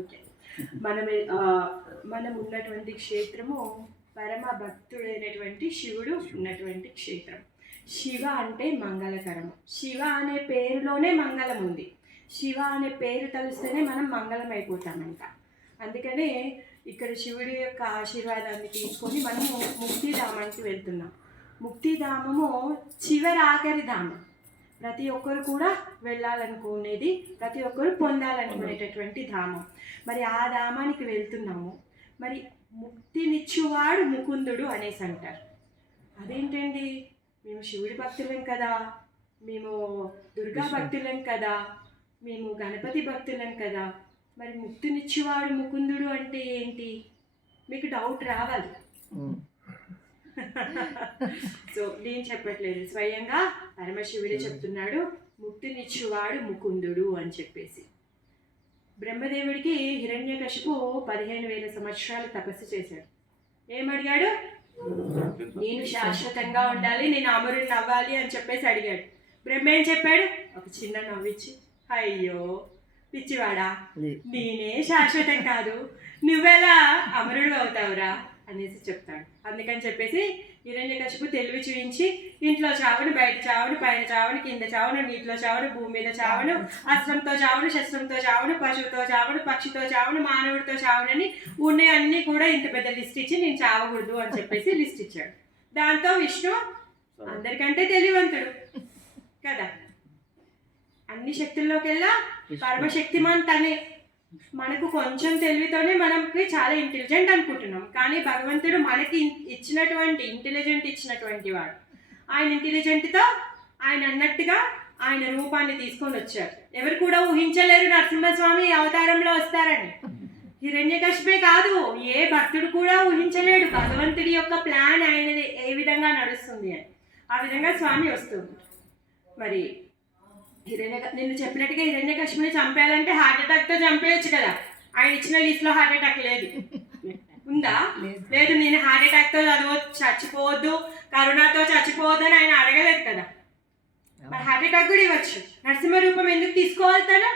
Okay. మనం ఉన్నటువంటి క్షేత్రము పరమ భక్తుడైనటువంటి శివుడు ఉన్నటువంటి క్షేత్రం. శివ అంటే మంగళకరము. శివ అనే పేరులోనే మంగళం ఉంది. శివ అనే పేరు తలుస్తేనే మనం మంగళం అయిపోతామంట. అందుకనే ఇక్కడ శివుడి యొక్క ఆశీర్వాదాన్ని తీసుకొని మనము ముక్తిధామానికి వెళ్తున్నాం. ముక్తిధామము చివరి ఆఖరి ధామం. ప్రతి ఒక్కరు కూడా వెళ్ళాలనుకునేది, ప్రతి ఒక్కరు పొందాలనుకునేటటువంటి ధామం. మరి ఆ ధామానికి వెళ్తున్నాము. మరి ముక్తినిచ్చువాడు ముకుందుడు అనేసి అంటారు. అదేంటండి, మేము శివుడి భక్తులం కదా, మేము దుర్గా భక్తులం కదా, మేము గణపతి భక్తులం కదా, మరి ముక్తినిచ్చువాడు ముకుందుడు అంటే ఏంటి? మీకు డౌట్ రావాలి. సో నేను చెప్పట్లేదు, స్వయంగా పరమశివుడే చెప్తున్నాడు, ముక్తినిచ్చువాడు ముకుందుడు అని చెప్పేసి. బ్రహ్మదేవుడికి హిరణ్యకశిపు 15,000 సంవత్సరాలు తపస్సు చేశాడు. ఏమడిగాడు? నేను శాశ్వతంగా ఉండాలి, నేను అమరుడిని అవ్వాలి అని చెప్పేసి అడిగాడు. బ్రహ్మ ఏం చెప్పాడు? ఒక చిన్న నవ్విచ్చి, అయ్యో పిచ్చివాడా, నేనే శాశ్వతం కాదు, నువ్వెలా అమరుడు అవుతావురా అనేసి చెప్తాడు. అందుకని చెప్పేసి హిరణ్యకశిపు తెలివి చూపించి ఇంట్లో చావును, బయట చావును, పైన చావును, కింద చావును, నీటిలో చావును, భూమి మీద చావును, అస్త్రంతో చావును, శస్త్రంతో చావును, పశువుతో చావును, పక్షితో చావును, మానవుడితో చావునని ఉండే అన్నీ కూడా ఇంత పెద్ద లిస్ట్ ఇచ్చి నేను చావకూడదు అని చెప్పేసి లిస్ట్ ఇచ్చాడు. దాంతో విష్ణు అందరికంటే తెలివంతుడు కదా, అన్ని శక్తుల్లోకెల్లా పరమశక్తిమాన్ తనే. మనకు కొంచెం తెలివితోనే మనకి చాలా ఇంటెలిజెంట్ అనుకుంటున్నాం, కానీ భగవంతుడు మనకి ఇంటెలిజెంట్ ఇచ్చినటువంటి వాడు. ఆయన ఇంటెలిజెంట్తో ఆయన అన్నట్టుగా ఆయన రూపాన్ని తీసుకొని వచ్చారు. ఎవరు కూడా ఊహించలేరు నరసింహస్వామి అవతారంలో వస్తారని. హిరణ్యకశిపే కాదు, ఏ భక్తుడు కూడా ఊహించలేడు భగవంతుడి యొక్క ప్లాన్ ఆయనది ఏ విధంగా నడుస్తుంది అని. ఆ విధంగా స్వామి వస్తుంది. మరి నిన్ను చెప్పినట్టుగా హిరణ్యకశిపుని చంపేయాలంటే హార్ట్ అటాక్తో చంపేయచ్చు కదా. ఆయన ఇచ్చిన లిస్ట్లో హార్ట్ అటాక్ లేదు. ఉందా? లేదు. నేను హార్ట్ అటాక్తో చచ్చిపోవద్దు, కరోనాతో చచ్చిపోవద్దు అని ఆయన అడగలేదు కదా. మరి హార్ట్ అటాక్ కూడా ఇవ్వచ్చు. నరసింహ రూపం ఎందుకు తీసుకోవాలి తను?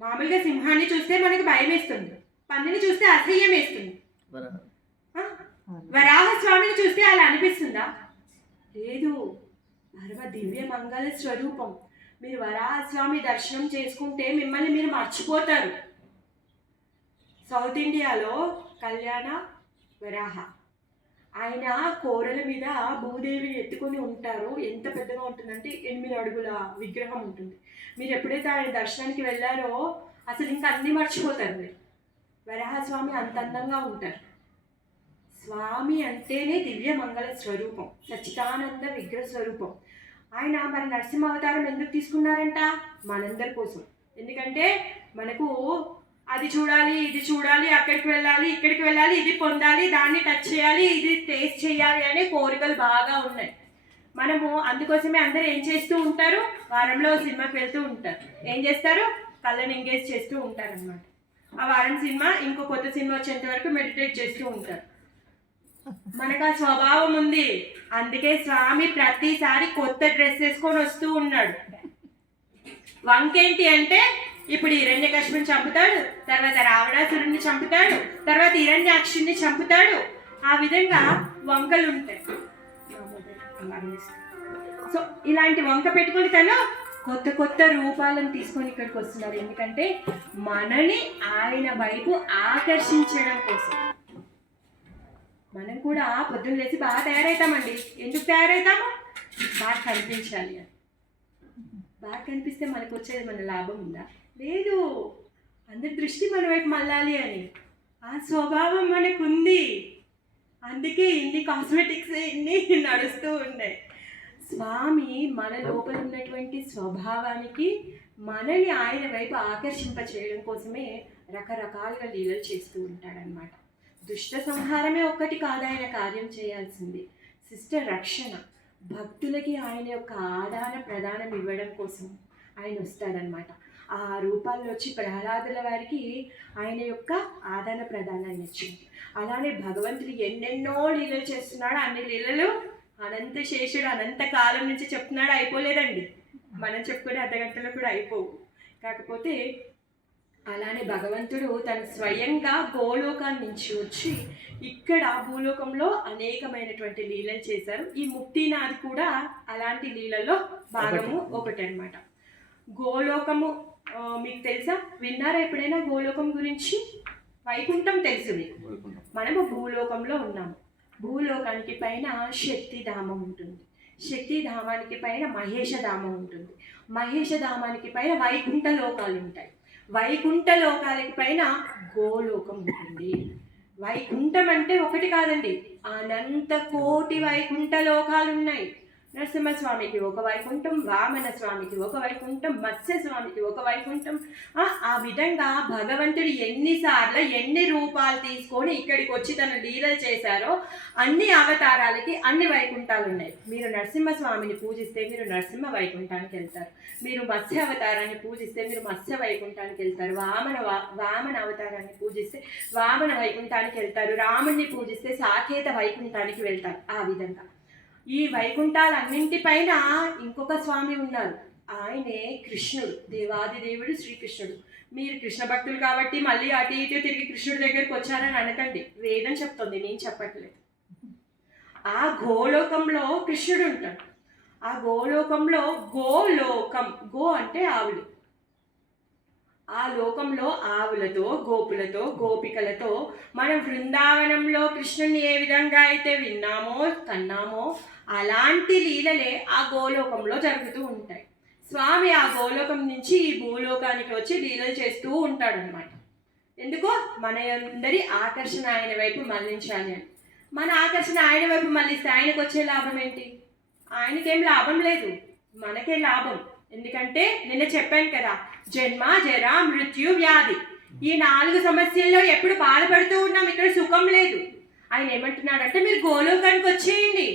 మామూలుగా సింహాన్ని చూస్తే మనకి భయం వేస్తుంది, పందిని చూస్తే అసహ్యం వేస్తుంది, వరాహ స్వామిని చూస్తే అలా అనిపిస్తుందా? లేదు. పరమ దివ్య మంగళ స్వరూపం. మీరు వరాహస్వామి దర్శనం చేసుకుంటే మిమ్మల్ని మీరు మర్చిపోతారు. సౌత్ ఇండియాలో కళ్యాణ వరాహ, ఆయన కోరల మీద భూదేవిని ఎత్తుకొని ఉంటారు. ఎంత పెద్దగా ఉంటుందంటే 8 అడుగుల విగ్రహం ఉంటుంది. మీరు ఎప్పుడైతే ఆయన దర్శనానికి వెళ్ళారో అసలు ఇంకా అన్నీ మర్చిపోతారు మీరు. వరాహస్వామి అంత అందంగా ఉంటారు. స్వామి అంటేనే దివ్య మంగళ స్వరూపం, సచ్చిదానంద విగ్రహ స్వరూపం. ఆయన మరి నరసింహ అవతారం ఎందుకు తీసుకున్నారంట? మనందరి కోసం. ఎందుకంటే మనకు అది చూడాలి, ఇది చూడాలి, అక్కడికి వెళ్ళాలి, ఇక్కడికి వెళ్ళాలి, ఇది పొందాలి, దాన్ని టచ్ చేయాలి, ఇది టేస్ట్ చేయాలి అనే కోరికలు బాగా ఉన్నాయి. మనము అందుకోసమే అందరూ ఏం చేస్తూ ఉంటారు? వారంలో సినిమాకి వెళ్తూ ఉంటారు. ఏం చేస్తారు? కళ్ళని ఎంగేజ్ చేస్తూ ఉంటారు అన్నమాట. ఆ వారం సినిమా ఇంకో కొత్త సినిమా వచ్చేంత వరకు మెడిటేట్ చేస్తూ ఉంటారు. మనకు ఆ స్వభావం ఉంది. అందుకే స్వామి ప్రతిసారి కొత్త డ్రెస్ వేసుకొని వస్తూ ఉన్నాడు. వంకేంటి అంటే ఇప్పుడు హిరణ్యకశిపుని చంపుతాడు, తర్వాత రావణాసురుడిని చంపుతాడు, తర్వాత హిరణ్యాక్షుడిని చంపుతాడు. ఆ విధంగా వంకలు ఉంటాయి. సో ఇలాంటి వంక పెట్టుకొని తను కొత్త కొత్త రూపాలను తీసుకొని ఇక్కడికి వస్తున్నారు. ఎందుకంటే మనని ఆయన వైపు ఆకర్షించడం కోసం. మనం కూడా పొద్దున్న లేచి బాగా తయారవుతామండి. ఎందుకు తయారవుతాము? బాగా కనిపించాలి అని. బాగా కనిపిస్తే మనకు వచ్చేది మన లాభం ఉందా? లేదు. అందరి దృష్టి మన వైపు మళ్ళాలి అని ఆ స్వభావం మనకుంది. అందుకే ఇన్ని కాస్మెటిక్స్ ఇన్ని నడుస్తూ ఉన్నాయి. స్వామి మన లోపల ఉన్నటువంటి స్వభావానికి మనని ఆయన వైపు ఆకర్షింప చేయడం కోసమే రకరకాలుగా లీలలు చేస్తూ ఉంటాడనమాట. దుష్ట సంహారమే ఒక్కటి కాదు ఆయన కార్యం చేయాల్సింది, శిష్ట రక్షణ. భక్తులకి ఆయన యొక్క ఆదాన ప్రదానం ఇవ్వడం కోసం ఆయన వస్తాడనమాట. ఆ రూపాల్లో వచ్చి ప్రహ్లాదుల వారికి ఆయన యొక్క ఆదాన ప్రదానాన్ని ఇచ్చింది. అలానే భగవంతుడు ఎన్నెన్నో లీలలు చేస్తున్నాడు. అన్ని లీలలు అనంత శేషుడు అనంత కాలం నుంచి చెప్తున్నాడు, అయిపోలేదండి. మనం చెప్పుకునే అర్ధగంటలో కూడా అయిపోవు. కాకపోతే అలానే భగవంతుడు తను స్వయంగా గోలోకాన్ని నుంచి వచ్చి ఇక్కడ భూలోకంలో అనేకమైనటువంటి లీలలు చేశారు. ఈ ముక్తినాథ్ కూడా అలాంటి లీలలో భాగము ఒకటి అనమాట. గోలోకము మీకు తెలుసా? విన్నారా ఎప్పుడైనా గోలోకం గురించి? వైకుంఠం తెలుసు మీకు. మనము భూలోకంలో ఉన్నాము. భూలోకానికి పైన శక్తిధామం ఉంటుంది. శక్తిధామానికి పైన మహేషధామం ఉంటుంది. మహేషధామానికి పైన వైకుంఠ లోకాలు ఉంటాయి. వైకుంఠ లోకాలకి పైన గోలోకం ఉంటుంది. వైకుంఠం అంటే ఒకటి కాదండి, అనంత కోటి వైకుంఠ లోకాలు ఉన్నాయి. నరసింహస్వామికి ఒక వైకుంఠం, వామన స్వామికి ఒక వైకుంఠం, మత్స్య స్వామికి ఒక వైకుంఠం. ఆ విధంగా భగవంతుడు ఎన్నిసార్లు ఎన్ని రూపాలు తీసుకొని ఇక్కడికి వచ్చి తన లీలలు చేశారో అన్ని అవతారాలకి అన్ని వైకుంఠాలు ఉన్నాయి. మీరు నరసింహస్వామిని పూజిస్తే మీరు నరసింహ వైకుంఠానికి వెళ్తారు. మీరు మత్స్య అవతారాన్ని పూజిస్తే మీరు మత్స్య వైకుంఠానికి వెళ్తారు. వామన అవతారాన్ని పూజిస్తే వామన వైకుంఠానికి వెళ్తారు. రాముడిని పూజిస్తే సాకేత వైకుంఠానికి వెళ్తారు. ఆ విధంగా ఈ వైకుంఠాలన్నింటిపైన ఇంకొక స్వామి ఉన్నారు. ఆయనే కృష్ణుడు, దేవాది దేవుడు శ్రీకృష్ణుడు. మీరు కృష్ణ భక్తులు కాబట్టి మళ్ళీ అటు ఇటు తిరిగి కృష్ణుడి దగ్గరికి వచ్చారని అనకండి. వేదం చెప్తుంది, నేను చెప్పట్లేదు. ఆ గోలోకంలో కృష్ణుడు ఉంటాడు. ఆ గోలోకంలో గోలోకం, గో అంటే ఆవులు. ఆ లోకంలో ఆవులతో, గోపులతో, గోపికలతో మనం బృందావనంలో కృష్ణుని ఏ విధంగా అయితే విన్నామో, కన్నామో అలాంటి లీలలే ఆ గోలోకంలో జరుగుతూ ఉంటాయి. స్వామి ఆ గోలోకం నుంచి ఈ భూలోకానికి వచ్చి లీలలు చేస్తూ ఉంటాడనమాట. ఎందుకో మన అందరి ఆకర్షణ ఆయన వైపు మళ్లించాలి అని. మన ఆకర్షణ ఆయన వైపు మళ్ళిస్తే ఆయనకు వచ్చే లాభం ఏంటి? ఆయనకేం లాభం లేదు, మనకే లాభం. ఎందుకంటే నిన్న చెప్పాను కదా, జన్మ, జర, మృత్యు, వ్యాధి, ఈ 4 సమస్యల్లో ఎప్పుడు బాధపడుతూ ఉన్నాం. ఇక్కడ సుఖం లేదు. ఆయన ఏమంటున్నాడంటే మీరు గోలోకానికి వచ్చేయండి,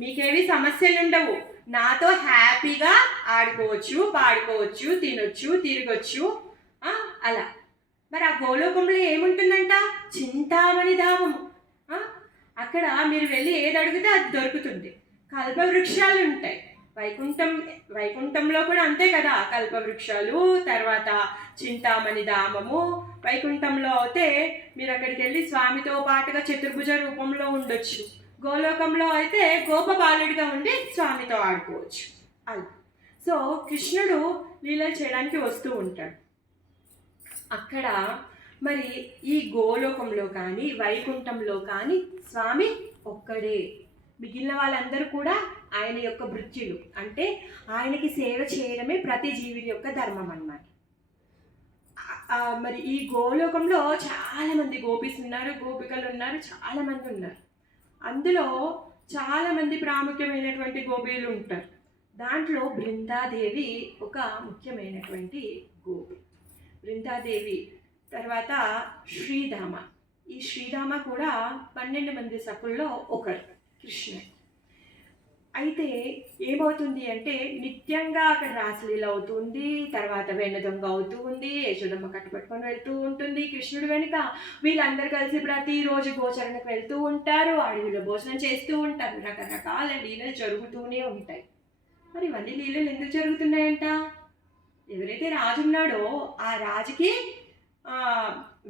మీకేవి సమస్యలు ఉండవు, నాతో హ్యాపీగా ఆడుకోవచ్చు, పాడుకోవచ్చు, తినొచ్చు, తిరగొచ్చు. అలా మరి ఆ గోలోకంలో ఏముంటుందంట? చింతామణి ధామము. అక్కడ మీరు వెళ్ళి ఏది అడిగితే అది దొరుకుతుంది. కల్పవృక్షాలు ఉంటాయి. వైకుంఠంలో కూడా అంతే కదా, కల్పవృక్షాలు, తర్వాత చింతామణి ధామము. వైకుంఠంలో అయితే మీరు అక్కడికి వెళ్ళి స్వామితో పాటుగా చతుర్భుజ రూపంలో ఉండొచ్చు. గోలోకంలో అయితే గోపబాలుడిగా ఉండి స్వామితో ఆడుకోవచ్చు. అలా సో కృష్ణుడు లీలలు చేయడానికి వస్తూ ఉంటాడు. అక్కడ మరి ఈ గోలోకంలో కానీ వైకుంఠంలో కానీ స్వామి ఒక్కడే. మిగిలిన వాళ్ళందరూ కూడా ఆయన యొక్క భృత్యులు, అంటే ఆయనకి సేవ చేయడమే ప్రతి జీవి యొక్క ధర్మం అన్నమాట. మరి ఈ గోలోకంలో చాలామంది గోపీస్ ఉన్నారు, గోపికలు ఉన్నారు, చాలామంది ఉన్నారు. అందులో చాలామంది ప్రాముఖ్యమైనటువంటి గోపీలు ఉంటారు. దాంట్లో బృందాదేవి ఒక ముఖ్యమైనటువంటి గోపి. బృందాదేవి తర్వాత శ్రీధామ. ఈ శ్రీధామ కూడా 12 మంది సఖుల్లో ఒకరు కృష్ణుడు. అయితే ఏమవుతుంది అంటే నిత్యంగా అక్కడ రాసలీల అవుతుంది, తర్వాత వెన్న దొంగ అవుతూ ఉంది, యశోదమ్మ కట్టుపట్టుకొని వెళ్తూ ఉంటుంది కృష్ణుడు వెనుక. వీళ్ళందరూ కలిసి ప్రతిరోజు గోచరణకు వెళ్తూ ఉంటారు, అడవిలో భోజనం చేస్తూ ఉంటారు, రకరకాల లీలలు జరుగుతూనే ఉంటాయి. మరి ఇవన్నీ లీలలు ఎందుకు జరుగుతున్నాయంట? ఎవరైతే రాజు ఉన్నాడో ఆ రాజుకి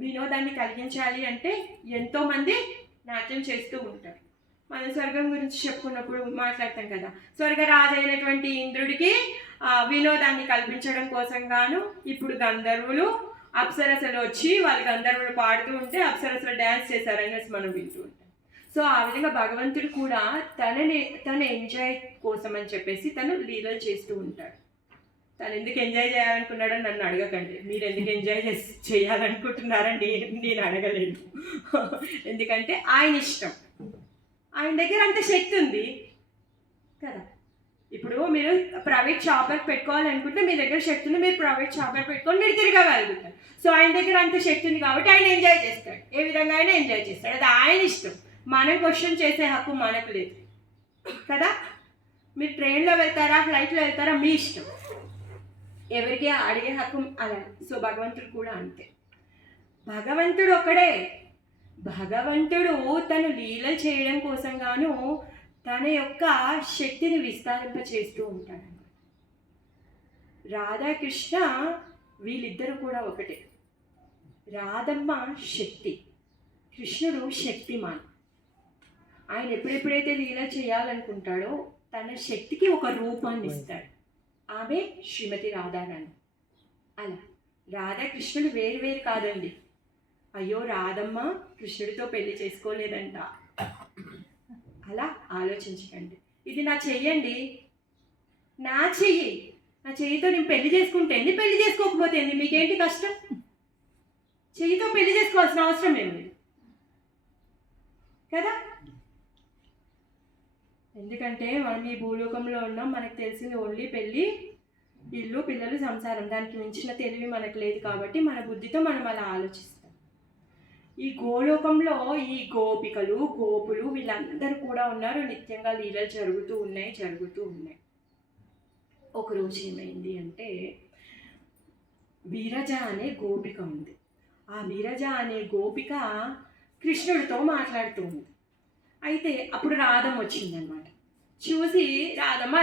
వినోదాన్ని కలిగించాలి అంటే ఎంతోమంది నాట్యం చేస్తూ ఉంటారు. మనం స్వర్గం గురించి చెప్పుకున్నప్పుడు మాట్లాడతాం కదా, స్వర్గరాజు అయినటువంటి ఇంద్రుడికి వినోదాన్ని కల్పించడం కోసం గాను ఇప్పుడు గంధర్వులు, అప్సరసలు వచ్చి వాళ్ళు గంధర్వులు పాడుతూ ఉంటే అప్సరసలు డ్యాన్స్ చేశారనేసి మనం వింటూ ఉంటాం. సో ఆ విధంగా భగవంతుడు కూడా తన ఎంజాయ్ కోసం అని చెప్పేసి తను లీలలు చేస్తూ ఉంటాడు. తను ఎందుకు ఎంజాయ్ చేయాలనుకున్నాడని నన్ను అడగకండి. మీరు ఎందుకు ఎంజాయ్ చేయాలనుకుంటున్నారని నేను అడగలేదు. ఎందుకంటే ఆయన ఇష్టం, ఆయన దగ్గర అంత శక్తి ఉంది కదా. ఇప్పుడు మీరు ప్రైవేట్ షాపర్ పెట్టుకోవాలనుకుంటే మీ దగ్గర శక్తి ఉంది, మీరు ప్రైవేట్ షాపర్ పెట్టుకొని మీరు తిరగగలుగుతారు. సో ఆయన దగ్గర అంత శక్తి ఉంది కాబట్టి ఆయన ఎంజాయ్ చేస్తాడు, ఏ విధంగా అయినా ఎంజాయ్ చేస్తాడు. అది ఆయన ఇష్టం, మనం క్వశ్చన్ చేసే హక్కు మనకు లేదు కదా. మీరు ట్రైన్లో వెళ్తారా, ఫ్లైట్లో వెళ్తారా, మీ ఇష్టం, ఎవరికి అడిగే హక్కు అలా. సో భగవంతుడు కూడా అంతే. భగవంతుడు ఒకడే. భగవంతుడు తను లీలలు చేయడం కోసం గాను తన యొక్క శక్తిని విస్తారింప చేస్తూ ఉంటాడన్నమాట. రాధాకృష్ణ వీళ్ళిద్దరూ కూడా ఒకటే. రాధమ్మ శక్తి, కృష్ణుడు శక్తిమాన్. ఆయన ఎప్పుడెప్పుడైతే లీల చేయాలనుకుంటాడో తన శక్తికి ఒక రూపాన్ని ఇస్తాడు. ఆమె శ్రీమతి రాధారాణి. అలా రాధాకృష్ణుడు వేరు వేరు కాదండి. అయ్యో రాధమ్మ కృష్ణుడితో పెళ్లి చేసుకోలేదంట, అలా ఆలోచించకండి. ఇది నా చెయ్యండి, నా చెయ్యి, నా చెయ్యితో నేను పెళ్లి చేసుకుంటే ఏంది, పెళ్లి చేసుకోకపోతే ఏంది, మీకేంటి కష్టం? చెయ్యితో పెళ్లి చేసుకోవాల్సిన అవసరం ఏమి కదా. ఎందుకంటే మనం ఈ భూలోకంలో ఉన్నాం, మనకు తెలిసింది ఓన్లీ పెళ్ళి, ఇల్లు, పిల్లలు, సంసారం. దానికి మించిన తెలివి మనకు లేదు కాబట్టి మన బుద్ధితో మనం అలా ఆలోచిస్తాం. ఈ గోలోకంలో ఈ గోపికలు, గోపులు వీళ్ళందరూ కూడా ఉన్నారు. నిత్యంగా లీలలు జరుగుతూ ఉన్నాయి. ఒకరోజు ఏమైంది అంటే, విరజ అనే గోపిక ఉంది. ఆ విరజ అనే గోపిక కృష్ణుడితో మాట్లాడుతూ ఉంది. అయితే అప్పుడు రాధమ్మ వచ్చిందనమాట. చూసి రాధమ్మ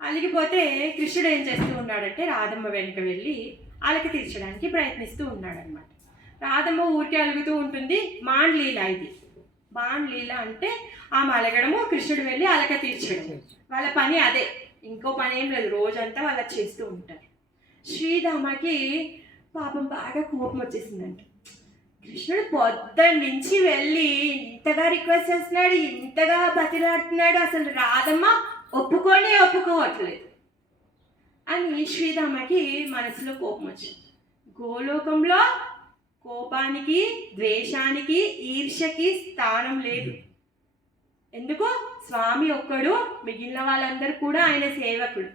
అలిగిపోతే కృష్ణుడు ఏం చేస్తూ ఉన్నాడంటే రాధమ్మ వెనుక వెళ్ళి అలక తీర్చడానికి ప్రయత్నిస్తూ ఉన్నాడనమాట. రాధమ్మ ఊరికే అలుగుతూ ఉంటుంది. బాణలీల ఇది. బాణలీల అంటే ఆమె అలగడము, కృష్ణుడు వెళ్ళి అలక తీర్చడము. వాళ్ళ పని అదే, ఇంకో పని ఏం లేదు. రోజంతా వాళ్ళ చేస్తూ ఉంటారు. శ్రీరామకి పాపం బాగా కోపం వచ్చేసిందంట. కృష్ణుడు పొద్దున్న నుంచి వెళ్ళి ఇంతగా రిక్వెస్ట్ చేస్తున్నాడు, ఇంతగా బతిలాడుతున్నాడు, అసలు రాధమ్మ ఒప్పుకోవట్లేదు అని శ్రీరామకి మనసులో కోపం వచ్చింది. గోలోకంలో కోపానికి, ద్వేషానికి, ఈర్ష్యకి స్థానం లేదు. ఎందుకు? స్వామి ఒక్కడు, మిగిలిన వాళ్ళందరూ కూడా ఆయన సేవకుడు.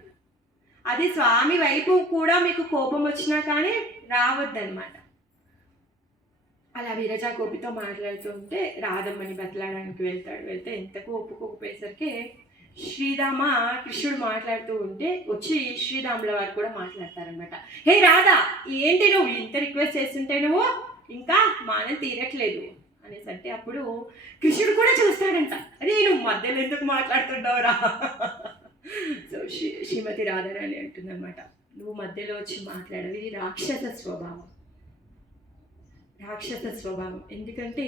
అది స్వామి వైపు కూడా మీకు కోపం వచ్చినా కానీ రావద్దనమాట. అలా విరజా గోపితో మాట్లాడుతూ ఉంటే రాధమ్మని బతలాడడానికి వెళ్తే ఎంతకు ఒప్పుకోకపోయేసరికి శ్రీరామ, కృష్ణుడు మాట్లాడుతూ ఉంటే వచ్చి శ్రీరాముల వారు కూడా మాట్లాడతారనమాట. హే రాధా, ఏంటి నువ్వు ఇంత రిక్వెస్ట్ చేస్తుంటే నువ్వు ఇంకా మానం తీరట్లేదు అనేసి అంటే, అప్పుడు కృష్ణుడు కూడా చూస్తాడంట. అరే నువ్వు మధ్యలో ఎందుకు మాట్లాడుతుండవురా? సో శ్రీమతి రాధారాణి అంటుందన్నమాట, నువ్వు మధ్యలో వచ్చి మాట్లాడాలి. రాక్షస స్వభావం. ఎందుకంటే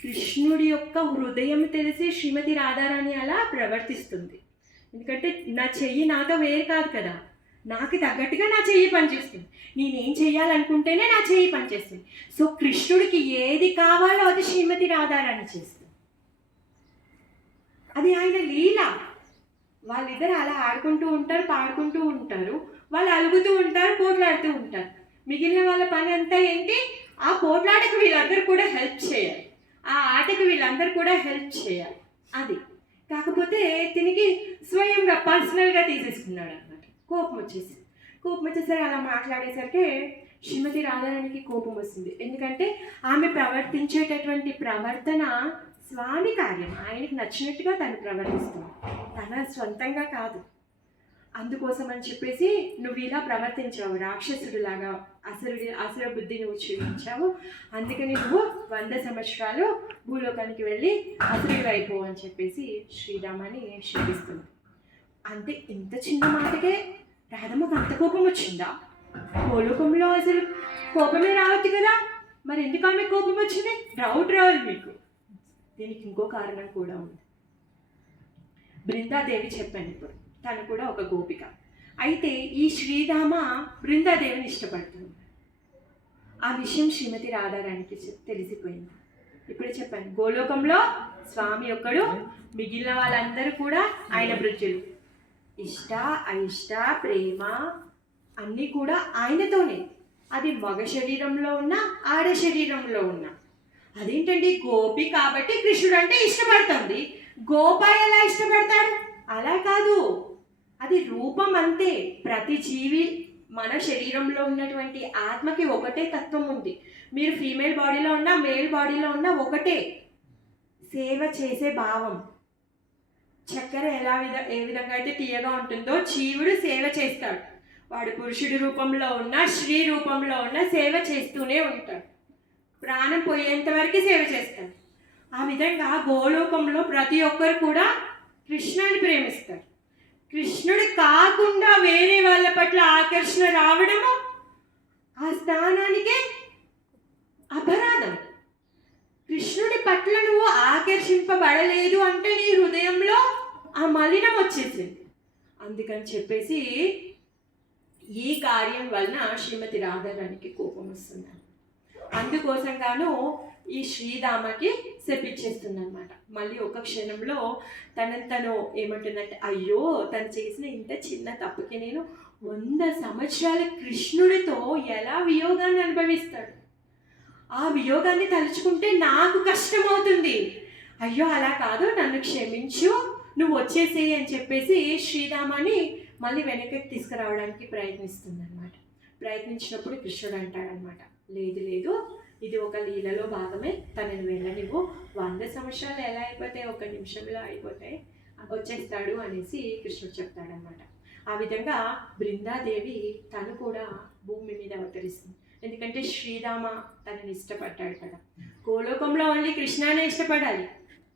కృష్ణుడి యొక్క హృదయం తెలిసి శ్రీమతి రాధారాణి అలా ప్రవర్తిస్తుంది. ఎందుకంటే నా చెయ్యి నాతో వేరు కాదు కదా, నాకు తగ్గట్టుగా నా చెయ్యి పనిచేస్తుంది. నేనేం చెయ్యాలనుకుంటేనే నా చెయ్యి పనిచేస్తుంది. సో కృష్ణుడికి ఏది కావాలో అది శ్రీమతి రాధారాణి చేస్తుంది. అది ఆయన లీల. వాళ్ళిద్దరు అలా ఆడుకుంటూ ఉంటారు, పాడుకుంటూ ఉంటారు, వాళ్ళు అలుగుతూ ఉంటారు, పోట్లాడుతూ ఉంటారు. మిగిలిన వాళ్ళ పని అంతా ఏంటి? ఆ పోట్లాటకు వీళ్ళందరూ కూడా హెల్ప్ చేయాలి, ఆ ఆటకు వీళ్ళందరూ కూడా హెల్ప్ చేయాలి. అది కాకపోతే తినికి స్వయంగా పర్సనల్గా తీసేసుకున్నాడు అన్నమాట. కోపం వచ్చేసరికి అలా మాట్లాడేసరికి శ్రీమతి రాధారాణికి కోపం వస్తుంది. ఎందుకంటే ఆమె ప్రవర్తించేటటువంటి ప్రవర్తన స్వామి కార్యం, ఆయనకి నచ్చినట్టుగా తను ప్రవర్తిస్తుంది, తన సొంతంగా కాదు. అందుకోసం అని చెప్పేసి నువ్వు ఇలా ప్రవర్తించావు, రాక్షసుడిలాగా అసుర బుద్ధి నువ్వు చూపించావు, అందుకని నువ్వు 100 సంవత్సరాలు భూలోకానికి వెళ్ళి అసురుడు అయిపో అని చెప్పేసి శ్రీరామని శపిస్తుంది. అంతే, ఇంత చిన్న మాటకే రాధమ్మకు అంత కోపం వచ్చిందా? భూలోకంలో అసలు కోపమే రావద్దు కదా, మరి ఎందుకు ఆమె కోపం వచ్చింది? డౌట్ రావాలి మీకు. దీనికి ఇంకో కారణం కూడా ఉంది. బృందాదేవి చెప్పాను ఇప్పుడు, తను కూడా ఒక గోపిక. అయితే ఈ శ్రీరామ బృందాదేవిని ఇష్టపడుతుంది. ఆ విషయం శ్రీమతి రాధారాణికి తెలిసిపోయింది. ఇప్పుడు చెప్పాను, గోలోకంలో స్వామి ఒక్కడు, మిగిలిన వాళ్ళందరూ కూడా ఆయన బృజులు. ఇష్ట, అయిష్ట, ప్రేమ అన్నీ కూడా ఆయనతోనే. అది మగ శరీరంలో ఉన్న, ఆడ శరీరంలో ఉన్న. అదేంటండి, గోపి కాబట్టి కృష్ణుడు అంటే ఇష్టపడుతుంది, గోపాయ్ ఎలా ఇష్టపడతాడు? అలా కాదు, అది రూపం అంతే. ప్రతి జీవి మన శరీరంలో ఉన్నటువంటి ఆత్మకి ఒకటే తత్వం ఉంది. మీరు ఫీమేల్ బాడీలో ఉన్నా, మేల్ బాడీలో ఉన్నా ఒకటే. సేవ చేసే భావం. చక్కెర ఏ విధంగా అయితే తీయగా ఉంటుందో జీవుడు సేవ చేస్తాడు. వాడు పురుషుడి రూపంలో ఉన్నా, స్త్రీ రూపంలో ఉన్నా సేవ చేస్తూనే ఉంటాడు. ప్రాణం పోయేంత వరకు సేవ చేస్తాడు. ఆ విధంగా గోలోకంలో ప్రతి ఒక్కరు కూడా కృష్ణుని ప్రేమిస్తారు. కృష్ణుడు కాకుండా వేరే వాళ్ళ పట్ల ఆకర్షణ రావడము ఆ స్థానానికే అపరాధం. కృష్ణుడి పట్ల నువ్వు ఆకర్షింపబడలేదు అంటే నీ హృదయంలో ఆ మలినం వచ్చేసింది. అందుకని చెప్పేసి ఈ కార్యం వలన శ్రీమతి రాధారానికి కోపం వస్తుంది. అందుకోసంగాను ఈ శ్రీరామకి శపిచ్చేస్తుంది అనమాట. మళ్ళీ ఒక క్షణంలో తను ఏమంటుందంటే, అయ్యో తను చేసిన ఇంత చిన్న తప్పుకి నేను 100 సంవత్సరాల కృష్ణుడితో ఎలా వియోగాన్ని అనుభవిస్తాడు, ఆ వియోగాన్ని తలుచుకుంటే నాకు కష్టం అవుతుంది. అయ్యో అలా కాదు, నన్ను క్షమించు, నువ్వు వచ్చేసేయి అని చెప్పేసి శ్రీరామాని మళ్ళీ వెనక్కి తీసుకురావడానికి ప్రయత్నిస్తుంది అనమాట. ప్రయత్నించినప్పుడు కృష్ణుడు అంటాడనమాట, లేదు లేదు, ఇది ఒక లీలలో భాగమే, తనని వెళ్ళనివ్వు, 100 సంవత్సరాలు ఎలా అయిపోతాయి, 1 నిమిషంలో అయిపోతాయి, వచ్చేస్తాడు అనేసి కృష్ణుడు చెప్తాడనమాట. ఆ విధంగా బృందాదేవి తను కూడా భూమి మీద అవతరిస్తుంది. ఎందుకంటే శ్రీరామ తనని ఇష్టపడ్డాడు కదా. గోలోకంలో ఓన్లీ కృష్ణానే ఇష్టపడాలి,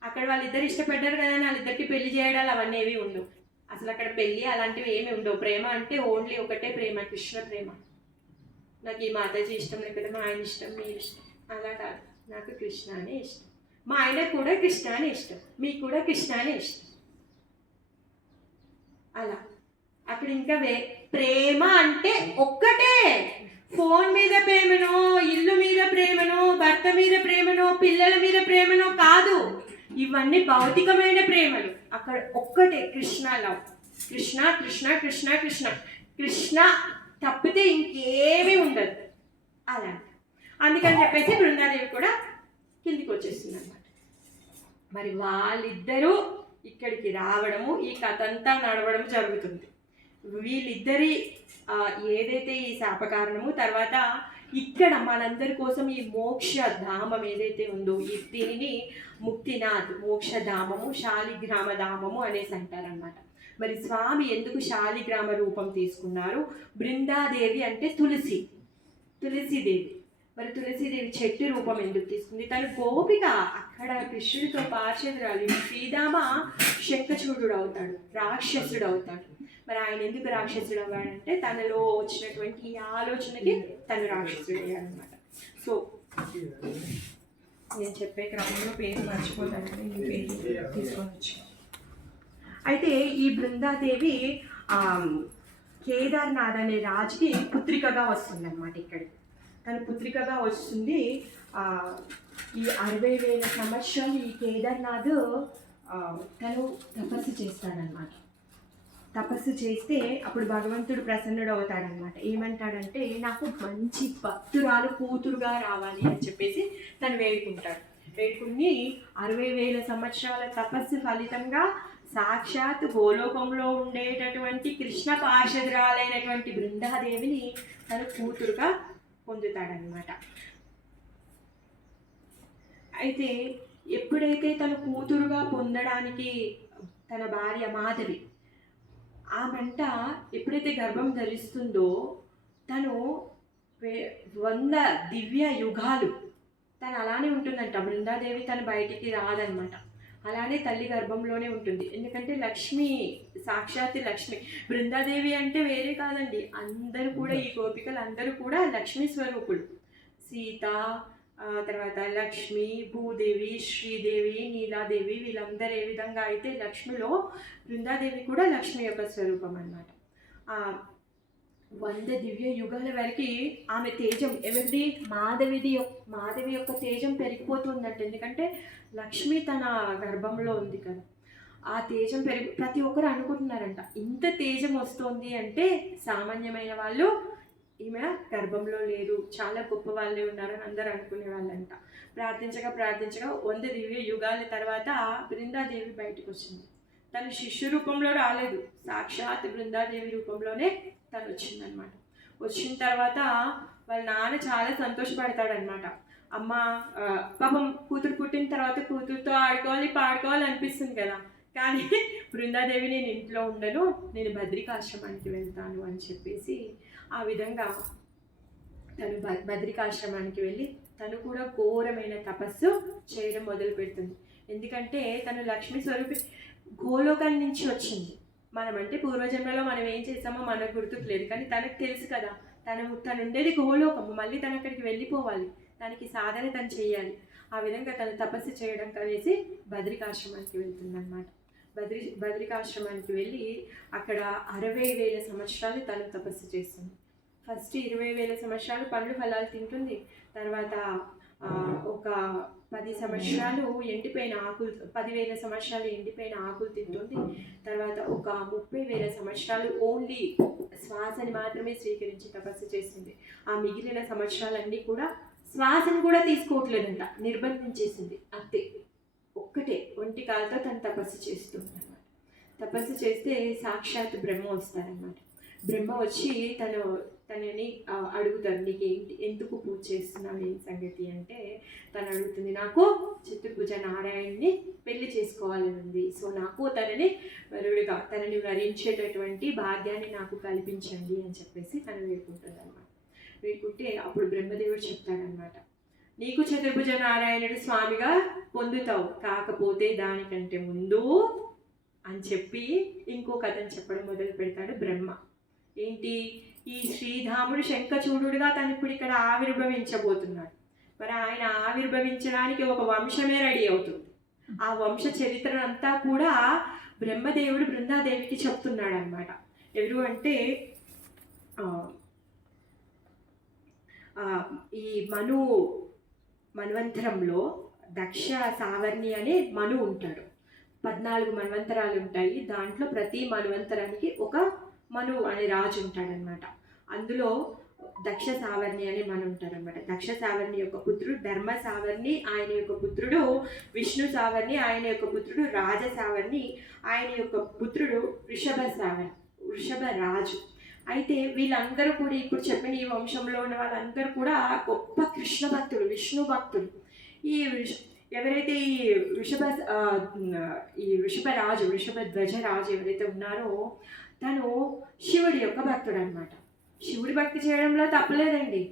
అక్కడ వాళ్ళిద్దరు ఇష్టపడ్డారు కదా, వాళ్ళిద్దరికి పెళ్లి చేయడాలు అవన్నీ ఏవి ఉండవు. అసలు అక్కడ పెళ్ళి అలాంటివి ఏమి ఉండవు. ప్రేమ అంటే ఓన్లీ ఒకటే ప్రేమ, కృష్ణ ప్రేమ. నాకు ఈ మాతాజీ ఇష్టం లేకపోతే మా ఆయన ఇష్టం, మీ ఇష్టం, అలా కాదు, నాకు కృష్ణానే ఇష్టం, మా ఆయన కూడా కృష్ణానే ఇష్టం, మీకు కూడా కృష్ణానే ఇష్టం. అలా అక్కడ ఇంకా ప్రేమ అంటే ఒక్కటే. ఫోన్ మీద ప్రేమనో, ఇల్లు మీద ప్రేమనో, భర్త మీద ప్రేమనో, పిల్లల మీద ప్రేమనో కాదు, ఇవన్నీ భౌతికమైన ప్రేమలు. అక్కడ ఒక్కటే కృష్ణ లవ్. కృష్ణ కృష్ణ కృష్ణ కృష్ణ కృష్ణ తప్పితే ఇంకేమీ ఉండదు. అలా అందుకని చెప్పేసి బృందాదేవి కూడా కిందికి వచ్చేస్తుంది అనమాట. మరి వాళ్ళిద్దరూ ఇక్కడికి రావడము, ఈ కథ అంతా నడవడం జరుగుతుంది. వీళ్ళిద్దరి ఏదైతే ఈ శాపకారణము, తర్వాత ఇక్కడ మనందరి కోసం ఈ మోక్ష ధామం ఏదైతే ఉందో, దీనిని ముక్తినాథ్ మోక్షధామము, శాలిగ్రామ ధామము అనేసి అంటారనమాట. మరి స్వామి ఎందుకు శాలిగ్రామ రూపం తీసుకున్నారు? బృందాదేవి అంటే తులసీదేవి. మరి తులసీదేవి చెట్టు రూపం ఎందుకు తీసుకుంది? తను గోపిక, అక్కడ కృష్ణుడితో పార్షదురాలు. శ్రీరామ శంఖచూడు అవుతాడు, రాక్షసుడు అవుతాడు. మరి ఆయన ఎందుకు రాక్షసుడు అవ్వాడంటే తనలో వచ్చినటువంటి ఈ ఆలోచనకి తను రాక్షసుడు అయ్యాడనమాట. సో నేను చెప్పే క్రమంలో పేరు మర్చిపోతానని ఈ పేరు తీసుకోవచ్చు. అయితే ఈ బృందాదేవి కేదార్నాథ్ అనే రాజుకి పుత్రికగా వస్తుంది అనమాట. ఇక్కడికి తన పుత్రికగా వస్తుంది. ఈ 60,000 సంవత్సరాలు ఈ కేదార్నాథ్ తను తపస్సు చేస్తాడనమాట. తపస్సు చేస్తే అప్పుడు భగవంతుడు ప్రసన్నుడు అవుతాడనమాట. ఏమంటాడంటే, నాకు మంచి భక్తురాలు కూతురుగా రావాలి అని చెప్పేసి తను వేడుకుంటాడు. వేడుకుని 60,000 సంవత్సరాల తపస్సు ఫలితంగా సాక్షాత్ గోలోకంలో ఉండేటటువంటి కృష్ణ పార్షదురాలైనటువంటి బృందాదేవిని తను కూతురుగా పొందుతాడనమాట. అయితే ఎప్పుడైతే తను కూతురుగా పొందడానికి తన భార్య మాధవి ఆమెంట ఎప్పుడైతే గర్భం ధరిస్తుందో, తను 100 దివ్య యుగాలు తను అలానే ఉంటుందంట. బృందాదేవి తను బయటికి రాదనమాట, అలానే తల్లి గర్భంలోనే ఉంటుంది. ఎందుకంటే లక్ష్మి, సాక్షాత్ లక్ష్మి. బృందాదేవి అంటే వేరే కాదండి, అందరూ కూడా ఈ గోపికలు అందరూ కూడా లక్ష్మీ స్వరూపులు. సీత, తర్వాత లక్ష్మి, భూదేవి, శ్రీదేవి, నీలాదేవి, వీళ్ళందరూ ఏ విధంగా అయితే లక్ష్మిలో, బృందాదేవి కూడా లక్ష్మి యొక్క స్వరూపం అన్నమాట. 100 దివ్య యుగాల వరకు ఆమె తేజం ఎవరిది? మాధవి యొక్క తేజం పెరిగిపోతుందంట. ఎందుకంటే లక్ష్మి తన గర్భంలో ఉంది కదా, ఆ తేజం ప్రతి ఒక్కరు అనుకుంటున్నారంట, ఇంత తేజం వస్తుంది అంటే సామాన్యమైన వాళ్ళు ఈమె గర్భంలో లేరు, చాలా గొప్ప వాళ్ళే ఉన్నారని అందరూ అనుకునే వాళ్ళంట. ప్రార్థించగా 100 దివ్య యుగాల తర్వాత బృందాదేవి బయటకు వచ్చింది. తను శిష్యు రూపంలో రాలేదు, సాక్షాత్ బృందాదేవి రూపంలోనే తను వచ్చిందనమాట. వచ్చిన తర్వాత వాళ్ళ నాన్న చాలా సంతోషపడతాడనమాట. అమ్మ పాపం కూతురు పుట్టిన తర్వాత కూతురుతో ఆడుకోవాలి పాడుకోవాలి అనిపిస్తుంది కదా, కానీ బృందాదేవి నేను ఇంట్లో ఉండను, నేను బద్రికాశ్రమానికి వెళ్తాను అని చెప్పేసి ఆ విధంగా తను బద్రికాశ్రమానికి వెళ్ళి తను కూడా ఘోరమైన తపస్సు చేయడం మొదలు పెడుతుంది. ఎందుకంటే తను లక్ష్మీ స్వరూపి, గోలోకం నుంచి వచ్చింది. మనం అంటే పూర్వజన్మలో మనం ఏం చేసామో మనకు గుర్తుకు లేదు, కానీ తనకు తెలుసు కదా తను ఉండేది గోలోకము, మళ్ళీ తను అక్కడికి వెళ్ళిపోవాలి, దానికి సాధన తను చేయాలి. ఆ విధంగా తను తపస్సు చేయడం కలిసి బద్రికాశ్రమానికి వెళ్తుందన్నమాట. బద్రికాశ్రమానికి వెళ్ళి అక్కడ 60,000 సంవత్సరాలు తను తపస్సు చేస్తుంది. ఫస్ట్ 20,000 సంవత్సరాలు పండ్లు ఫలాలు తింటుంది. తర్వాత ఒక 10 సంవత్సరాలు ఎండిపోయిన ఆకులు, 10,000 సంవత్సరాలు ఎండిపోయిన ఆకులు తింటుంది. తర్వాత ఒక 30,000 సంవత్సరాలు ఓన్లీ శ్వాసని మాత్రమే స్వీకరించి తపస్సు చేస్తుంది. ఆ మిగిలిన సంవత్సరాలన్నీ కూడా శ్వాసను కూడా తీసుకోవట్లేదంట, నిర్బంధించేసింది. అంతే, ఒక్కటే ఒంటి కాలతో తను తపస్సు చేస్తుంది అన్నమాట. తపస్సు చేస్తే సాక్షాత్ బ్రహ్మ వస్తారనమాట. బ్రహ్మ వచ్చి తనని అడుగుతారు, నీకు ఏంటి, ఎందుకు పూజ చేస్తున్నావు, ఏం సంగతి అంటే తను అడుగుతుంది, నాకు చతుర్భుజ నారాయణ్ని పెళ్లి చేసుకోవాలని ఉంది. సో నాకు తనని వరించేటటువంటి భాగ్యాన్ని నాకు కల్పించండి అని చెప్పేసి తను వేడుకుంటుంది అనమాట. వేడుకుంటే అప్పుడు బ్రహ్మదేవుడు చెప్తాడనమాట, నీకు చతుర్భుజ నారాయణుడు స్వామిగా పొందుతావు, కాకపోతే దానికంటే ముందు అని చెప్పి ఇంకో కథను చెప్పడం మొదలు పెడతాడు బ్రహ్మ. ఏంటి, ఈ శ్రీధాముడు శంఖచూడుగా తను ఇప్పుడు ఇక్కడ ఆవిర్భవించబోతున్నాడు. మరి ఆయన ఆవిర్భవించడానికి ఒక వంశమే రెడీ అవుతుంది. ఆ వంశ చరిత్ర అంతా కూడా బ్రహ్మదేవుడు బృందాదేవికి చెప్తున్నాడు అనమాట. ఎవరు అంటే ఈ మన్వంతరంలో దక్ష సావర్ణి అనే మను ఉంటాడు. 14 మన్వంతరాలు ఉంటాయి. దాంట్లో ప్రతి మన్వంతరానికి ఒక మను అనే రాజు ఉంటాడనమాట. అందులో దక్ష సావర్ణి అనే మను ఉంటారనమాట. దక్ష సావర్ణి యొక్క పుత్రుడు ధర్మ సావర్ణి, ఆయన యొక్క పుత్రుడు విష్ణు సావర్ణి, ఆయన యొక్క పుత్రుడు రాజ సావర్ణి, ఆయన యొక్క పుత్రుడు వృషభ రాజు. అయితే వీళ్ళందరూ కూడా ఇప్పుడు చెప్పిన ఈ వంశంలో ఉన్న వాళ్ళందరూ కూడా గొప్ప కృష్ణ భక్తులు, విష్ణు భక్తులు. ఎవరైతే వృషభ ధ్వజ రాజు ఎవరైతే ఉన్నారో తను శివుడి యొక్క భక్తుడు అనమాట. శివుడి భక్తి చేయడంలో తప్పలేదండి.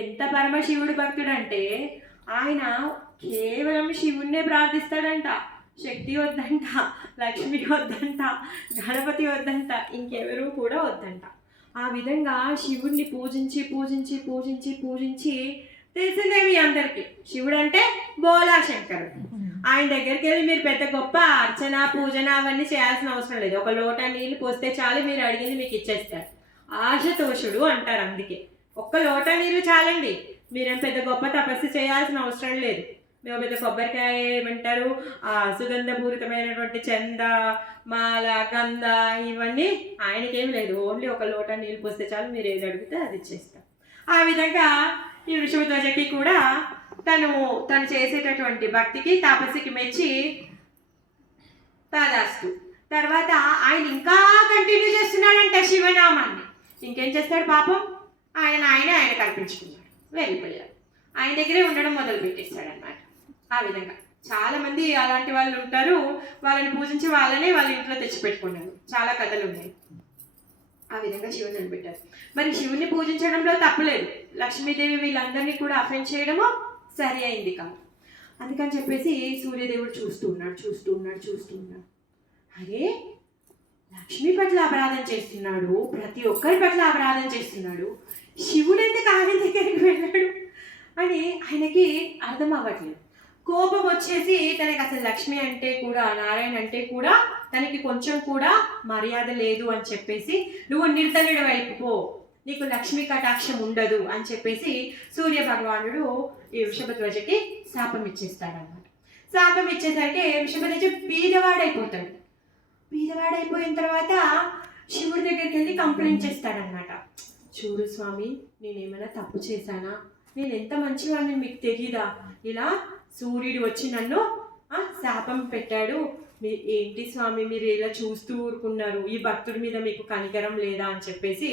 ఎంత పరమశివుడి భక్తుడు అంటే ఆయన కేవలం శివుణ్ణే ప్రార్థిస్తాడంట. శక్తి వద్దంట, లక్ష్మి వద్దంట, గణపతి వద్దంట, ఇంకెవరూ కూడా వద్దంట. ఆ విధంగా శివుడిని పూజించి తెలిసిందే మీ అందరికీ, శివుడు అంటే బోలా శంకరుడు. ఆయన దగ్గరికి వెళ్ళి మీరు పెద్ద గొప్ప అర్చన పూజన అవన్నీ చేయాల్సిన అవసరం లేదు. ఒక లోటా నీళ్ళు పోస్తే చాలు, మీరు అడిగింది మీకు ఇచ్చేస్తారు. ఆశతోషుడు అంటారు. అందుకే ఒక్క లోటా నీళ్ళు చాలండి, మీరేం పెద్ద గొప్ప తపస్సు చేయాల్సిన అవసరం లేదు. మేము పెద్ద కొబ్బరికాయ ఏమంటారు, సుగంధపూరితమైనటువంటి చంద మాల గంధ ఇవన్నీ ఆయనకేం లేదు. ఓన్లీ ఒక లోటా నీళ్ళు పోస్తే చాలు, మీరు ఏది అడిగితే అది ఇచ్చేస్తాం. ఆ విధంగా ఈ వృషభధ్వజకి కూడా తను చేసేటటువంటి భక్తికి తపస్సుకి మెచ్చి తదాస్తు. తర్వాత ఆయన ఇంకా కంటిన్యూ చేస్తున్నాడంట శివనామాన్ని. ఇంకేం చేస్తాడు పాపం, ఆయన కల్పించుకున్నాడు, వెళ్ళిపోయాడు. ఆయన దగ్గరే ఉండడం మొదలు పెట్టేస్తాడనమాట. ఆ విధంగా చాలామంది అలాంటి వాళ్ళు ఉంటారు. వాళ్ళని పూజించి వాళ్ళని వాళ్ళ ఇంట్లో తెచ్చిపెట్టుకున్నారు. చాలా కథలు ఉన్నాయి. ఆ విధంగా శివుని నిలబెట్టారు. మరి శివుని పూజించడంలో తప్పలేదు. లక్ష్మీదేవి వీళ్ళందరినీ కూడా అఫెండ్ చేయడము సరి అయింది కాదు. అందుకని చెప్పేసి సూర్యదేవుడు చూస్తూ ఉన్నాడు. అరే, లక్ష్మి పట్ల అపరాధం చేస్తున్నాడు, ప్రతి ఒక్కరి పట్ల అపరాధం చేస్తున్నాడు, శివుడు ఎందుకు ఆయన దగ్గరికి వెళ్ళాడు అని ఆయనకి అర్థం అవ్వట్లేదు. కోపం వచ్చేసి తనకి అసలు లక్ష్మి అంటే కూడా, నారాయణ అంటే కూడా తనకి కొంచెం కూడా మర్యాద లేదు అని చెప్పేసి, నువ్వు నిర్ధనుడి వైపు పో, నీకు లక్ష్మీ కటాక్షం ఉండదు అని చెప్పేసి సూర్య భగవానుడు ఈ వృషభధ్వజకి శాపం ఇచ్చేస్తాడన్నమాట. శాపం ఇచ్చేసరికి వృషభధ్వజ బీదవాడైపోతాడు. బీదవాడైపోయిన తర్వాత శివుడి దగ్గరికి వెళ్ళి కంప్లైంట్ చేస్తాడనమాట. చూడు స్వామి, నేనేమైనా తప్పు చేశానా, నేను ఎంత మంచివాడిని మీకు తెలీదా, ఇలా సూర్యుడు వచ్చి నన్ను శాపం పెట్టాడు, ఏంటి స్వామి మీరు ఇలా చూస్తూ ఊరుకున్నారు, ఈ భక్తుడి మీద మీకు కనికరం లేదా అని చెప్పేసి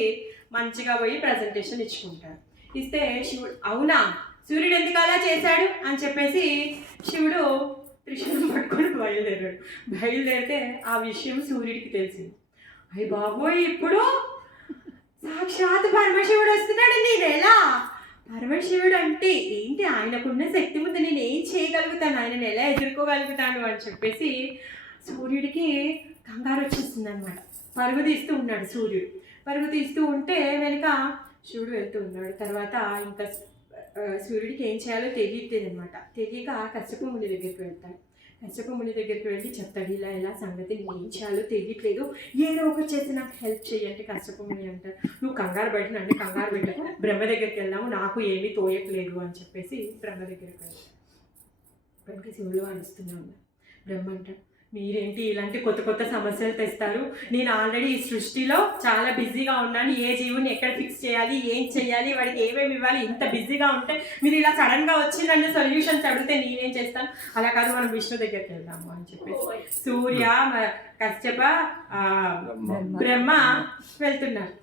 మంచిగా పోయి ప్రజెంటేషన్ ఇచ్చుకుంటాడు. ఇస్తే శివుడు, అవునా సూర్యుడు ఎందుకు అలా చేశాడు అని చెప్పేసి శివుడు త్రిశూలం పట్టుకొని బయలుదేరితే ఆ విషయం సూర్యుడికి తెలిసింది. అయ్య బాబోయ్, ఇప్పుడు సాక్షాత్ పరమశివుడు వస్తున్నాడు, నేను ఎలా, పరమశివుడు అంటే ఏంటి, ఆయనకున్న శక్తి ముందు నేను ఏం చేయగలుగుతాను, ఆయనను ఎలా ఎదుర్కోగలుగుతాను అని చెప్పేసి సూర్యుడికి కంగారు వచ్చేస్తుంది అనమాట. పరుగు తీస్తూ ఉన్నాడు సూర్యుడు. పరుగు తీస్తూ ఉంటే వెనుక శివుడు వెళ్తూ ఉన్నాడు. తర్వాత ఇంకా సూర్యుడికి ఏం చేయాలో తెలియట్లేదు అనమాట. తెలియక కశ్యప ముని దగ్గరికి వెళ్తాడు. కశ్యప ముని దగ్గరికి వెళ్ళి చెప్తాడు, ఇలా ఇలా సంగతి నేను ఏం చేయాలో తెలియట్లేదు, ఏదో ఒకటి చేసి నాకు హెల్ప్ చేయండి. కశ్యప ముని అంటాడు, నువ్వు కంగారు పెట్టిన అంటే కంగారు పెట్టకు, బ్రహ్మ దగ్గరికి వెళ్దాము, నాకు ఏమీ తోయట్లేదు అని చెప్పేసి బ్రహ్మ దగ్గరికి వెళ్తాడు. ఇప్పటికీ శివుడు వాడిస్తూనే ఉన్నాడు. బ్రహ్మ అంటాడు, మీరేంటి ఇలాంటి కొత్త కొత్త సమస్యలు తెస్తారు, నేను ఆల్రెడీ ఈ సృష్టిలో చాలా బిజీగా ఉన్నాను, ఏ జీవుని ఎక్కడ ఫిక్స్ చేయాలి, ఏం చేయాలి, వాడికి ఏమేమి ఇవ్వాలి, ఇంత బిజీగా ఉంటే మీరు ఇలా సడన్గా వచ్చి నన్ను సొల్యూషన్స్ అడిగితే నేనేం చేస్తాను, అలా కాదు మనం విష్ణు దగ్గరికి వెళ్దాము అని చెప్పేసి సూర్య, కశ్యప, బ్రహ్మ వెళ్తున్నారు.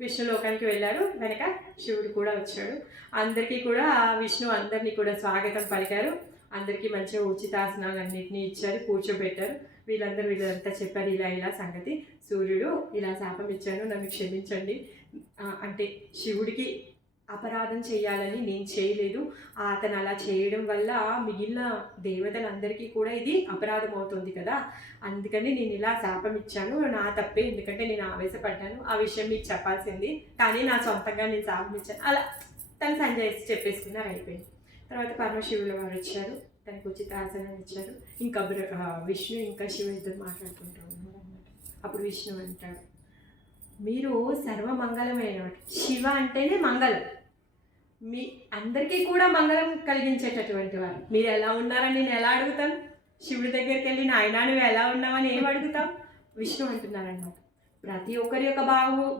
విష్ణు లోకానికి వెళ్ళారు. వెనక శివుడు కూడా వచ్చాడు. అందరికీ కూడా విష్ణు అందరినీ కూడా స్వాగతం పలికారు. అందరికీ మంచిగా ఉచితాసనాలు అన్నింటినీ ఇచ్చారు, కూర్చోబెట్టారు. వీళ్ళంతా చెప్పారు, ఇలా ఇలా సంగతి, సూర్యుడు ఇలా శాపం ఇచ్చాను, నన్ను క్షమించండి, అంటే శివుడికి అపరాధం చేయాలని నేను చేయలేదు, అతను అలా చేయడం వల్ల మిగిలిన దేవతలందరికీ కూడా ఇది అపరాధం అవుతుంది కదా, అందుకని నేను ఇలా శాపం ఇచ్చాను, నా తప్పే, ఎందుకంటే నేను ఆవేశపడ్డాను, ఆ విషయం మీకు చెప్పాల్సింది, కానీ నా సొంతంగా నేను శాపం ఇచ్చాను, అలా తను సంజయ్ చెప్పేసుకున్నారు. అయిపోయింది. తర్వాత పరమశివుల వారు వచ్చారు, తనకు ఉచిత ఆసనం ఇచ్చారు. ఇంకా విష్ణు ఇంకా శివుడితో మాట్లాడుకుంటూ ఉన్నారు అన్నమాట. అప్పుడు విష్ణు అంటాడు, మీరు సర్వమంగళమైనవాడు, శివ అంటేనే మంగళం, మీ అందరికీ కూడా మంగళం కలిగించేటటువంటి వారు, మీరు ఎలా ఉన్నారని నేను ఎలా అడుగుతాను, శివుడి దగ్గరికి వెళ్ళి నాయన నువ్వు ఎలా ఉన్నావని ఏం అడుగుతాం. విష్ణు అంటున్నారన్నమాట, ప్రతి ఒక్కరి యొక్క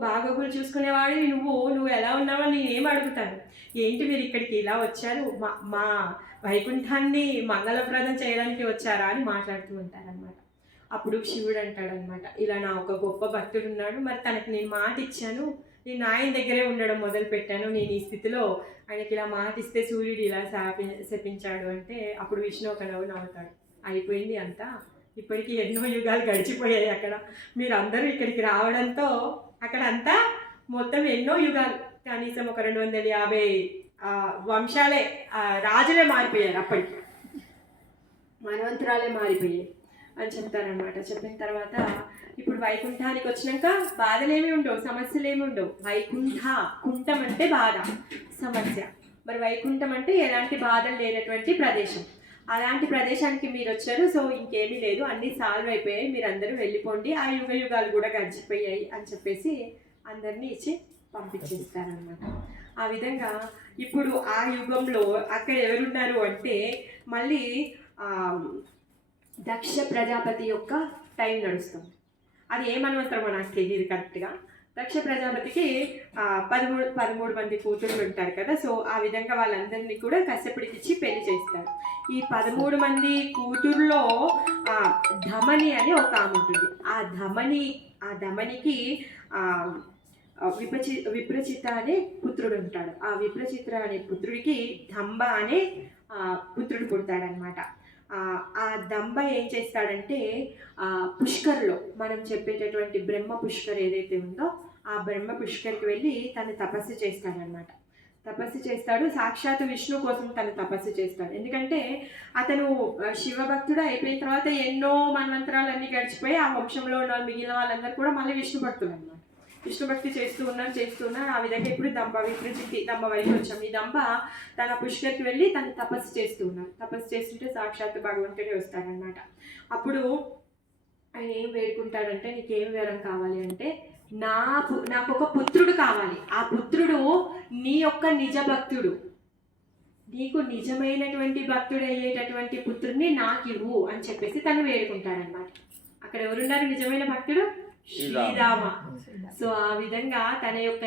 బాగోగులు చూసుకునేవాడు నువ్వు ఎలా ఉన్నావని నేనేం అడుగుతాను, ఏంటి మీరు ఇక్కడికి ఇలా వచ్చారు, మా వైకుంఠాన్ని మంగళప్రదం చేయడానికి వచ్చారా అని మాట్లాడుతూ ఉంటారనమాట. అప్పుడు శివుడు అంటాడనమాట, ఇలా నా ఒక గొప్ప భక్తుడు ఉన్నాడు, మరి తనకి నేను మాట ఇచ్చాను, నేను ఆయన దగ్గరే ఉండడం మొదలు పెట్టాను, నేను ఈ స్థితిలో ఆయనకి ఇలా మాట ఇస్తే సూర్యుడు ఇలా శపించాడు అంటే అప్పుడు విష్ణు ఒక నవ్వుతాడు, అయిపోయింది అంతా, ఇప్పటికీ ఎన్నో యుగాలు గడిచిపోయాయి, అక్కడ మీరు అందరూ ఇక్కడికి రావడంతో అక్కడ అంతా మొత్తం ఎన్నో యుగాలు, కనీసం ఒక 250 వంశాలే, రాజులే మారిపోయారు, అప్పటికి మనవంతరాలే మారిపోయాయి అని చెప్తారనమాట. చెప్పిన తర్వాత ఇప్పుడు వైకుంఠానికి వచ్చినాక బాధలేమి ఉండవు, సమస్యలేమి ఉండవు. కుంఠం అంటే బాధ, సమస్య. మరి వైకుంఠం అంటే ఎలాంటి బాధలు లేనటువంటి ప్రదేశం. అలాంటి ప్రదేశానికి మీరు వచ్చారు, సో ఇంకేమీ లేదు, అన్నీ సాల్వ్ అయిపోయాయి, మీరు అందరూ వెళ్ళిపోండి, ఆ యుగాలు కూడా గడిచిపోయాయి అని చెప్పేసి అందరినీ ఇచ్చి పంపించేస్తారనమాట. ఆ విధంగా ఇప్పుడు ఆ యుగంలో అక్కడ ఎవరున్నారు అంటే మళ్ళీ దక్ష ప్రజాపతి యొక్క టైం నడుస్తుంది. అది ఏ మన్వంతరమో నాకు తెలియదు కరెక్ట్గా. దక్ష ప్రజాపతికి 13 మంది కూతుళ్ళు ఉంటారు కదా, సో ఆ విధంగా వాళ్ళందరినీ కూడా కశ్యపుడికి ఇచ్చి పెళ్లి చేస్తారు. ఈ 13 మంది కూతుర్లో ధమని అని ఒక ఆమె ఉంటుంది. ఆ ధమనికి విప్రచిత అనే పుత్రుడు ఉంటాడు. ఆ విప్రచిత్ర అనే పుత్రుడికి దంబ అనే పుత్రుడు పుడతాడనమాట. ఆ దంబ ఏం చేస్తాడంటే పుష్కర్లో మనం చెప్పేటటువంటి బ్రహ్మ పుష్కర్ ఏదైతే ఉందో ఆ బ్రహ్మ పుష్కర్కి వెళ్ళి తను తపస్సు చేస్తాడనమాట. తపస్సు చేస్తాడు, సాక్షాత్ విష్ణు కోసం తను తపస్సు చేస్తాడు. ఎందుకంటే అతను శివభక్తుడు అయిపోయిన తర్వాత ఎన్నో మన్వంతరాలన్నీ గడిచిపోయి ఆ వంశంలో ఉన్న మిగిలిన వాళ్ళందరూ కూడా మళ్ళీ విష్ణు భక్తులు అనమాట. విష్ణు భక్తి చేస్తూ ఉన్నారు. ఆ విధంగా ఇప్పుడు దంబ వైపు వచ్చాం. ఈ దంబ తన పుష్కర్కి వెళ్ళి తను తపస్సు చేస్తూ ఉన్నారు. తపస్సు చేస్తుంటే సాక్షాత్ భగవంతుడే వస్తాడనమాట. అప్పుడు ఆయన ఏం వేడుకుంటాడంటే, నీకేం వరం కావాలి అంటే, నాకు ఒక పుత్రుడు కావాలి, ఆ పుత్రుడు నీ యొక్క నిజ భక్తుడు, నీకు నిజమైనటువంటి భక్తుడు అయ్యేటటువంటి పుత్రుడిని నాకు ఇవ్వు అని చెప్పేసి తను వేడుకుంటాడనమాట. అక్కడ ఎవరున్నారు నిజమైన భక్తుడు? శ్రీరామ. సో ఆ విధంగా తన యొక్క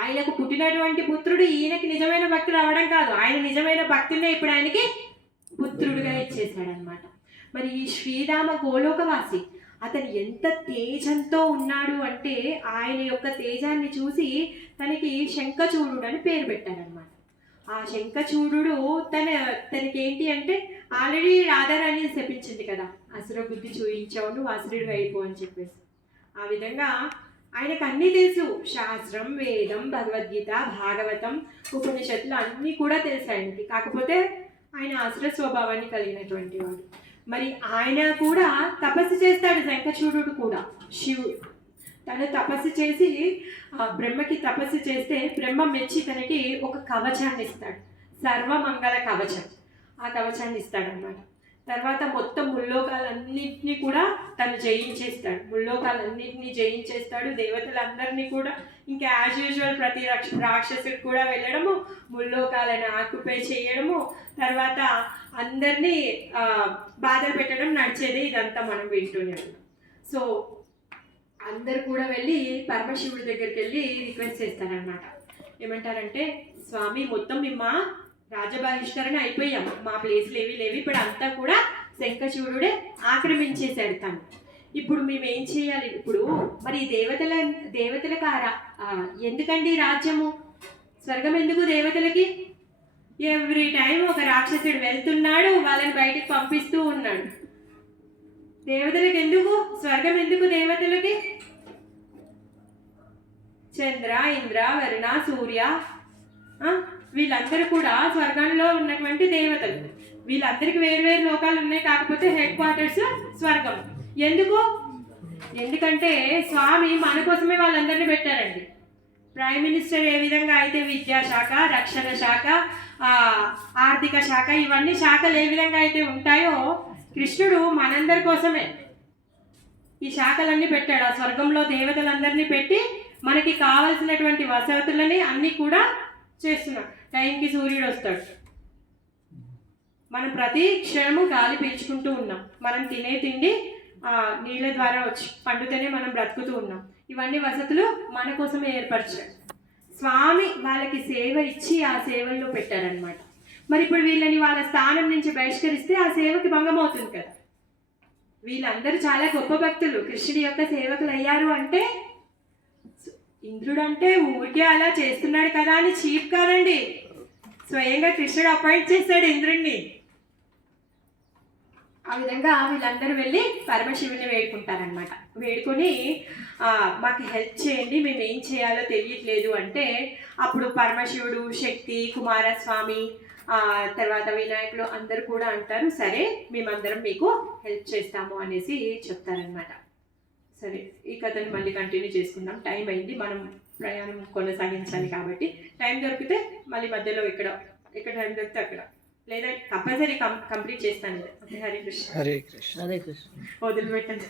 ఆయనకు పుట్టినటువంటి పుత్రుడు ఈయనకి నిజమైన భక్తుడు అవ్వడం కాదు, ఆయన నిజమైన భక్తుడినే ఇప్పుడు ఆయనకి పుత్రుడుగా ఇచ్చేసాడనమాట. మరి ఈ శ్రీరామ గోలోకవాసి, అతను ఎంత తేజంతో ఉన్నాడు అంటే ఆయన యొక్క తేజాన్ని చూసి తనకి శంఖచూడుడు అని పేరు పెట్టారనమాట. ఆ శంఖచూడుడు తనకి ఏంటి అంటే ఆల్రెడీ రాధారాణి శపించింది కదా, అసుర బుద్ధి చూయించావు నువ్వు అసురుడు అయిపో అని చెప్పేసి. ఆ విధంగా ఆయనకు అన్నీ తెలుసు, శాస్త్రం, వేదం, భగవద్గీత, భాగవతం, ఉపనిషత్తులు అన్నీ కూడా తెలుసు ఆయనకి. కాకపోతే ఆయన అసుర స్వభావాన్ని కలిగినటువంటి వాడు. మరి ఆయన కూడా తపస్సు చేస్తాడు, శంఖచూడుడు కూడా శివుడు. తను తపస్సు చేసి బ్రహ్మకి తపస్సు చేస్తే బ్రహ్మ మెచ్చి తనకి ఒక కవచాన్ని ఇస్తాడు, సర్వమంగళ కవచం. ఆ కవచాన్ని ఇస్తాడనమాట. తర్వాత మొత్తం ముల్లోకాలన్నింటినీ కూడా తను జయించేస్తాడు, ముల్లోకాలన్నింటినీ జయించేస్తాడు. దేవతలందరినీ కూడా ఇంకా యాజ్ యూజువల్ ప్రతి రాక్షసుడు కూడా వెళ్ళడము, ముల్లోకాలను ఆక్యుపై చేయడము, తర్వాత అందరినీ బాధలు పెట్టడం నడిచేది. ఇదంతా మనం వింటూనే ఉన్నాం. సో అందరు కూడా వెళ్ళి పరమశివుడి దగ్గరికి వెళ్ళి రిక్వెస్ట్ చేస్తారనమాట. ఏమంటారంటే, స్వామి మొత్తం మేము రాజబహిష్కరణ అయిపోయాం, మా ప్లేస్లు ఏవి లేవు, ఇప్పుడు అంతా కూడా శంఖచూడుడే ఆక్రమించేశాడు తను. ఇప్పుడు మేము ఏం చేయాలి? ఇప్పుడు మరి దేవతలకు ఎందుకండి రాజ్యము, స్వర్గం ఎందుకు దేవతలకి? ఎవ్రీ టైం ఒక రాక్షసుడు వెళ్తున్నాడు, వాళ్ళని బయటికి పంపిస్తూ ఉన్నాడు. దేవతలకు ఎందుకు స్వర్గం? ఎందుకు దేవతలకి? చంద్ర, ఇంద్ర, వరుణ, సూర్య వీళ్ళందరూ కూడా స్వర్గంలో ఉన్నటువంటి దేవతలు. వీళ్ళందరికీ వేరు లోకాలు ఉన్నాయి, కాకపోతే హెడ్ క్వార్టర్స్ స్వర్గం. ఎందుకు? ఎందుకంటే స్వామి మన కోసమే వాళ్ళందరినీ పెట్టారండి. ప్రైమ్ మినిస్టర్ ఏ విధంగా అయితే విద్యాశాఖ, రక్షణ శాఖ, ఆర్థిక శాఖ, ఇవన్నీ శాఖలు ఏ విధంగా అయితే ఉంటాయో, కృష్ణుడు మనందరి కోసమే ఈ శాఖలన్నీ పెట్టాడు. ఆ స్వర్గంలో దేవతలందరినీ పెట్టి మనకి కావలసినటువంటి వసతులని అన్నీ కూడా చేస్తున్నాడు. టైంకి సూర్యుడు వస్తాడు, మనం ప్రతి క్షణము గాలి పీల్చుకుంటూ ఉన్నాం, మనం తినే తిండి నీళ్ళ ద్వారా వచ్చి పండుతూనే మనం బ్రతుకుతూ ఉన్నాం. ఇవన్నీ వసతులు మన కోసమే ఏర్పరిచాడు స్వామి. వాళ్ళకి సేవ ఇచ్చి ఆ సేవల్లో పెట్టారనమాట. మరి ఇప్పుడు వీళ్ళని వాళ్ళ స్థానం నుంచి బహిష్కరిస్తే ఆ సేవకి భంగం అవుతుంది కదా. వీళ్ళందరూ చాలా గొప్ప భక్తులు, కృష్ణుడి యొక్క సేవకులు అయ్యారు అంటే, ఇంద్రుడు అంటే ఊరికే అలా చేస్తున్నాడు కదా అని చీప్ కాదండి, స్వయంగా కృష్ణుడు అపాయింట్ చేశాడు ఇంద్రుడిని. ఆ విధంగా వీళ్ళందరూ వెళ్ళి పరమశివుని వేడుకుంటారనమాట. వేడుకొని మాకు హెల్ప్ చేయండి, మేము ఏం చేయాలో తెలియట్లేదు అంటే, అప్పుడు పరమశివుడు, శక్తి, కుమారస్వామి, తర్వాత వినాయకుడు అందరూ కూడా అంటారు, సరే మేమందరం మీకు హెల్ప్ చేస్తాము అనేసి చెప్తారనమాట. సరే, ఈ కథని మళ్ళీ కంటిన్యూ చేసుకుందాం. టైం అయింది, మనం ప్రయాణం కొనసాగించాలి కాబట్టి టైం దొరికితే మళ్ళీ మధ్యలో ఇక్కడ టైం దొరికితే అక్కడ, లేదా కంపల్సరీ కంప్లీట్ చేస్తాను. హరే కృష్ణ. హరే కృష్ణ. హరే కృష్ణ. వదిలిపెట్టండి.